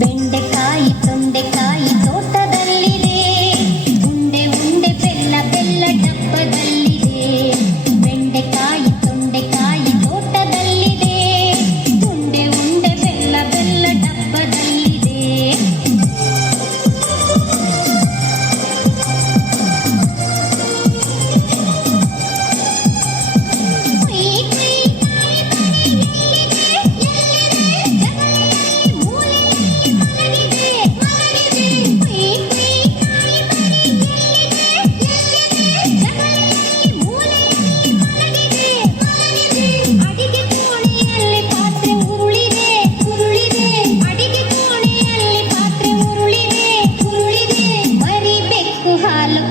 ಬೆಂಡೆಕಾಯಿ ತೊಂಡೆಕಾಯಿ ತೋಟದಲ್ಲಿದೆ, ಉಂಡೆ ಉಂಡೆ ಬೆಲ್ಲ ಬೆಲ್ಲ ಡಬ್ಬದಲ್ಲಿದೆ. ಬೆಂಡೆಕಾಯಿ ತೊಂಡೆಕಾಯಿ ತೋಟದಲ್ಲಿದೆ, ಉಂಡೆ ಉಂಡೆ ಬೆಲ್ಲ ಬೆಲ್ಲ ಡಬ್ಬದಲ್ಲಿದೆ.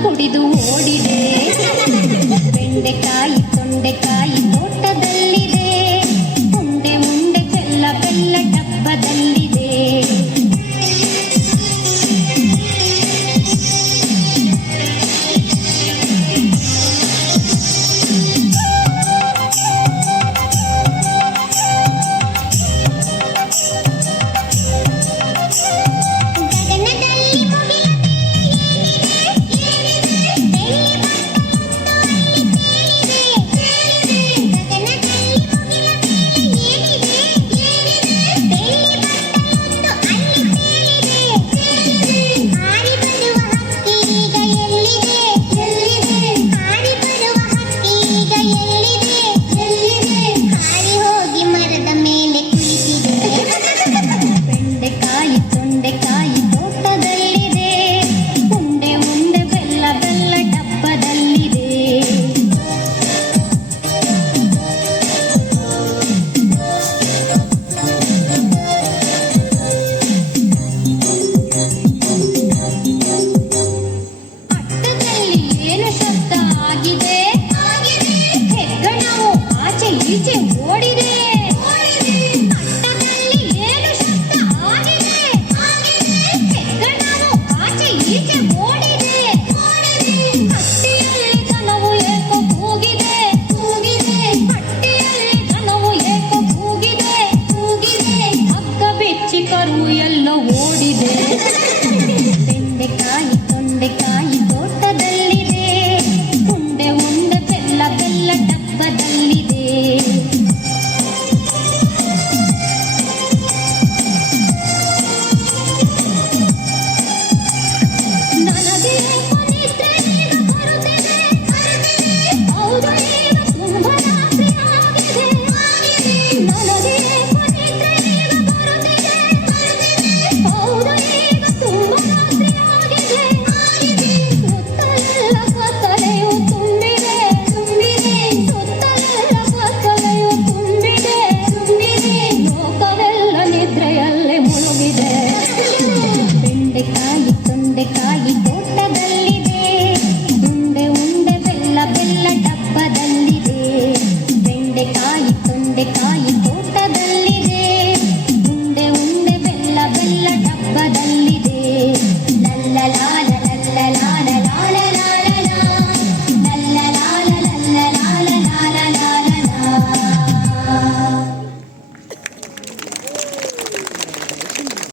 ಕುಡಿದು ಓಡಿದೆ. ಬೆಂಡೆಕಾಯಿ ತೊಂಡೆಕಾಯಿ ತೋಟದಲ್ಲಿದೆ, ಉಂಡೆ ಉಂಡೆ ಬೆಲ್ಲ ಬೆಲ್ಲ ಡಬ್ಬದಲ್ಲಿದೆ. ಬೆಂಡೆಕಾಯಿ ತೊಂಡೆಕಾಯಿ ತೋಟದಲ್ಲಿದೆ, ಉಂಡೆ ಉಂಡೆ ಬೆಲ್ಲ ಬೆಲ್ಲ ಡಬ್ಬದಲ್ಲಿದೆ. ಅಟ್ಟದಲ್ಲಿ ಏನು ಶಬ್ದ ಆಗಿದೆ? ಹೆಗ್ಗಣವು ಆಚೆ ಈಚೆ ಓಡಿದೆ. ಅಟ್ಟದಲ್ಲಿ ಏನು ಶಬ್ದ ಆಗಿದೆ? ಹೆಗ್ಗಣವು ಆಚೆ ಈಚೆ ಓಡಿದೆ. ಹಟ್ಟಿಯಲ್ಲಿ ದನವು ಏಕೋ ಕೂಗಿದೆ. ಹಟ್ಟಿಯಲ್ಲಿ ದನವು ಏಕೋ ಕೂಗಿದೆ. ಹಗ್ಗ ಬಿಚ್ಚಿ ಕರು ಎಲ್ಲೋ ಓಡಿದೆ. ಬೆಂಡೆಕಾಯಿ ತೊಂಡೆಕಾಯಿ ತೋಟದಲ್ಲಿದೆ, ಉಂಡೆ ಉಂಡೆ ಬೆಲ್ಲ ಬೆಲ್ಲ ಡಬ್ಬದಲ್ಲಿದೆ. ನನಗೆ ನಿದ್ರೆ ಈಗ ಬರುತ್ತಿದೆ. ಹೌದು, ಈಗ ತುಂಬ ರಾತ್ರಿ ಆಗಿದೆ. ನನಗೆ ನಿದ್ರೆ ಈಗ ಬರುತ್ತಿದೆ. ಹೌದು, ಈಗ ತುಂಬ ರಾತ್ರಿ ಆಗಿದೆ. ಸುತ್ತಲೆಲ್ಲ ಕತ್ತಲೆಯು ತುಂಬಿದೆ. ಸುತ್ತಲೆಲ್ಲ ಕತ್ತಲೆಯು ತುಂಬಿದೆ. ಲೋಕವೆಲ್ಲ ನಿದ್ರೆಯಲ್ಲೇ ಮುಳುಗಿದೆ. ಬೆಂಡೆಕಾಯಿ ತೊಂಡೆಕಾಯಿ